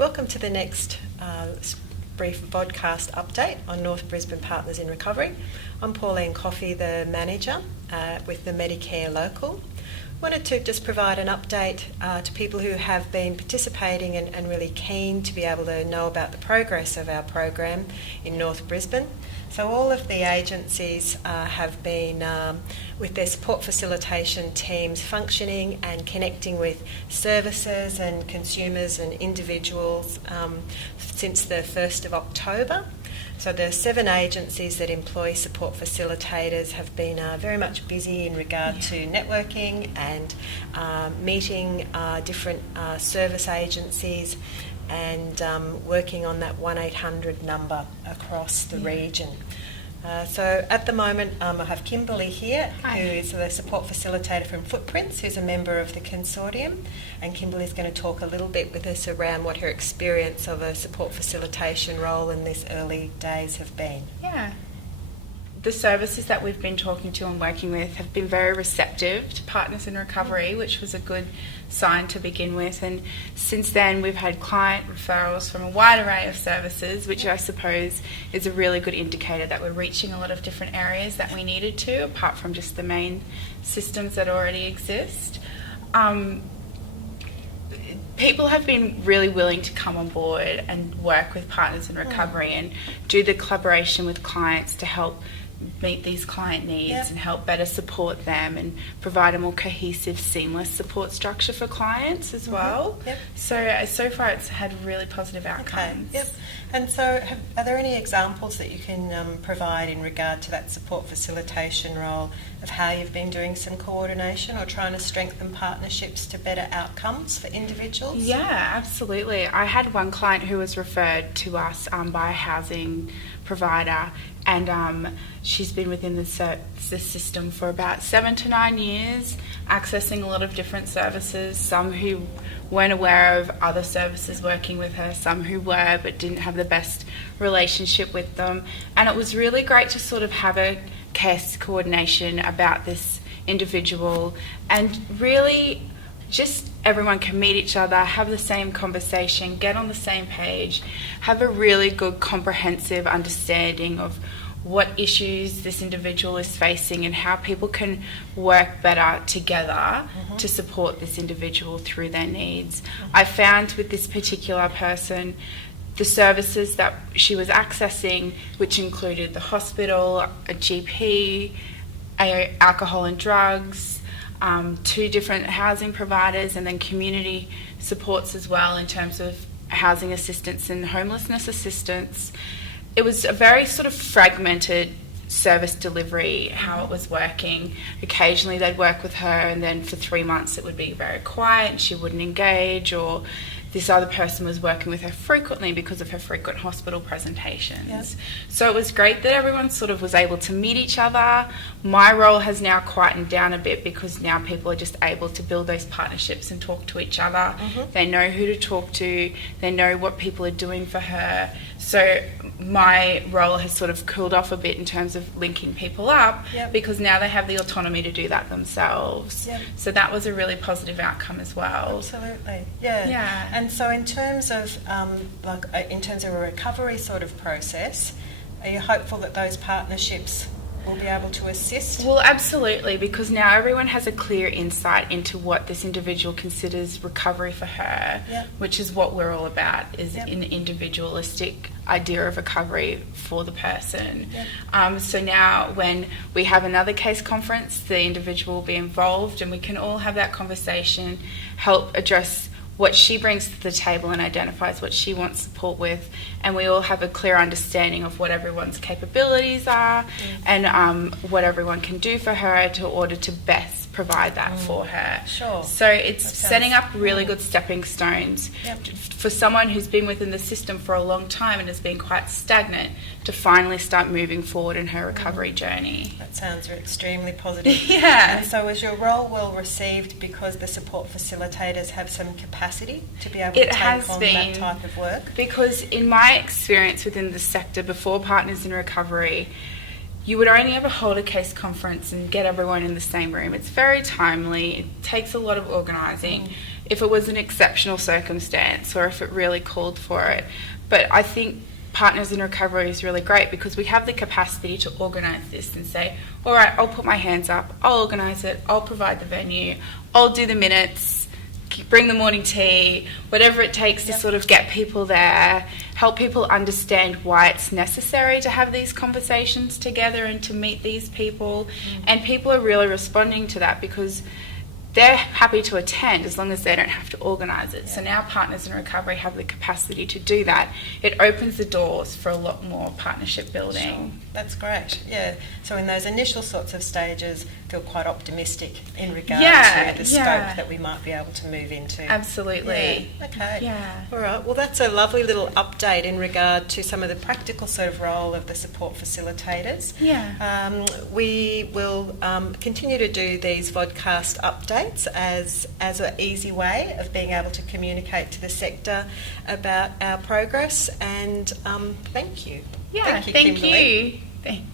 Welcome to the next brief Vodcast update on North Brisbane Partners in Recovery. I'm Pauline Coffey, the manager with the Medicare Local. Wanted to just provide an update to people who have been participating and really keen to be able to know about the progress of our program in North Brisbane. So all of the agencies have been with their support facilitation teams functioning and connecting with services and consumers and individuals since the 1st of October. So the 7 agencies that employ support facilitators have been very much busy in regard to networking and meeting different service agencies and working on that 1-800 number across the region. So at the moment I have Kimberly here, who is the support facilitator from Footprints, who's a member of the consortium, and Kimberly's going to talk a little bit with us around what her experience of a support facilitation role in these early days have been. Yeah. The services that we've been talking to and working with have been very receptive to Partners in Recovery, which was a good sign to begin with. And since then, we've had client referrals from a wide array of services, which I suppose is a really good indicator that we're reaching a lot of different areas that we needed to, apart from just the main systems that already exist. People have been really willing to come on board and work with Partners in Recovery and do the collaboration with clients to help meet these client needs and help better support them and provide a more cohesive, seamless support structure for clients as well. So far it's had really positive outcomes. And so are there any examples that you can provide in regard to that support facilitation role of how you've been doing some coordination or trying to strengthen partnerships to better outcomes for individuals? Yeah, absolutely. I had one client who was referred to us by a housing provider, and she's been within the system for about 7 to 9 years, accessing a lot of different services, some who weren't aware of other services working with her, some who were but didn't have the best relationship with them. And it was really great to sort of have a case coordination about this individual and really just everyone can meet each other, have the same conversation, get on the same page, have a really good comprehensive understanding of what issues this individual is facing and how people can work better together to support this individual through their needs. I found with this particular person, the services that she was accessing, which included the hospital, a GP, alcohol and drugs, 2 different housing providers, and then community supports as well in terms of housing assistance and homelessness assistance. It was a very sort of fragmented service delivery, how it was working. Occasionally they'd work with her and then for 3 months it would be very quiet and she wouldn't engage, or this other person was working with her frequently because of her frequent hospital presentations. So it was great that everyone sort of was able to meet each other. My role has now quietened down a bit because now people are just able to build those partnerships and talk to each other. They know who to talk to, they know what people are doing for her. So my role has sort of cooled off a bit in terms of linking people up because now they have the autonomy to do that themselves. So that was a really positive outcome as well. Absolutely, yeah. And so in terms of in terms of a recovery sort of process, are you hopeful that those partnerships will be able to assist? Well, absolutely, because now everyone has a clear insight into what this individual considers recovery for her, which is what we're all about, is an individualistic idea of recovery for the person. So now when we have another case conference, the individual will be involved and we can all have that conversation, help address what she brings to the table and identifies what she wants support with, and we all have a clear understanding of what everyone's capabilities are and what everyone can do for her in order to best provide that for her. So it's setting up really good stepping stones for someone who's been within the system for a long time and has been quite stagnant to finally start moving forward in her recovery journey. That sounds extremely positive. And so is your role well received because the support facilitators have some capacity to be able to take on that type of work? Because in my experience within the sector before Partners in Recovery, you would only ever hold a case conference and get everyone in the same room. It's very timely. It takes a lot of organising. if it was an exceptional circumstance or if it really called for it. But I think Partners in Recovery is really great because we have the capacity to organise this and say, all right, I'll put my hands up, I'll organise it, I'll provide the venue, I'll do the minutes, bring the morning tea, whatever it takes to sort of get people there, help people understand why it's necessary to have these conversations together and to meet these people. And people are really responding to that because they're happy to attend as long as they don't have to organise it. So now Partners in Recovery have the capacity to do that. It opens the doors for a lot more partnership building. Sure. That's great. Yeah. So in those initial sorts of stages, feel quite optimistic in regard to the scope that we might be able to move into. Absolutely. Yeah. Okay. Yeah. All right. Well, that's a lovely little update in regard to some of the practical sort of role of the support facilitators. Yeah. We will continue to do these Vodcast updates as an easy way of being able to communicate to the sector about our progress. And thank you. Yeah. Thank you, Kimberly. Thank you.